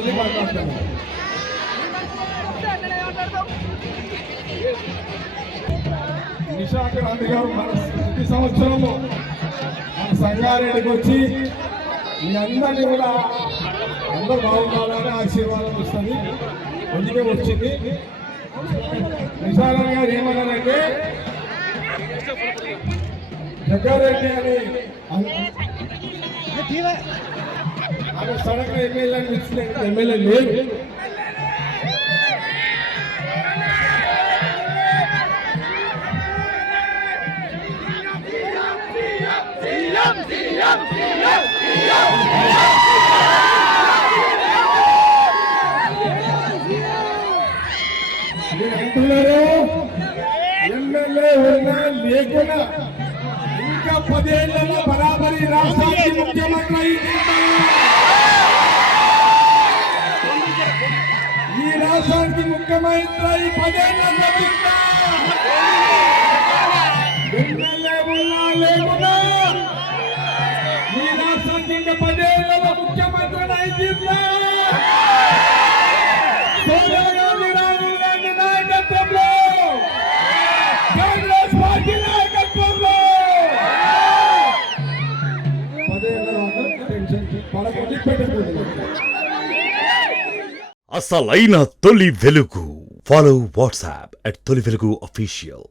మళ్ళీ మాట్లాడుతున్నాను. నిషా క్రాంతి గారు ప్రతి సంవత్సరము మన సంగారెడ్డికి వచ్చి మీ అందరినీ కూడా అందరూ బాగుండాలని ఆశీర్వాదం ఇస్తుంది. అందుకే వచ్చింది. నిషారాయణ గారు ఏమన్నారంటే జగ్గారెడ్డి అని ఆమె సడన్ గా ఎమ్మెల్యే ఇచ్చిన ఎమ్మెల్యే లేదు. అంటున్నారు ఎమ్మెల్యే ఉన్నా లేకున్నా ఇంకా 10 ఏళ్లలో బరాబరి రాష్ట్రానికి ముఖ్యమంత్రి ఈ రాష్ట్రానికి ముఖ్యమంత్రి 10 ఏళ్లలో ఎమ్మెల్యే ఉన్నా లేకున్నా ఈ రాష్ట్రానికి ఇంకా 10 ఏళ్లలో ముఖ్యమంత్రి అయితుందా? సోనియా గాంధీ రాహుల్ గాంధీ నాయకత్వంలో కాంగ్రెస్ పార్టీ నాయకత్వంలో 10 ఏళ్లలో టెన్షన్ పడకుండా పెట్టుకుంటుంది. అసలైన తొలి వెలుగు. ఫాలో వాట్సాప్ @తొలి వెలుగు official.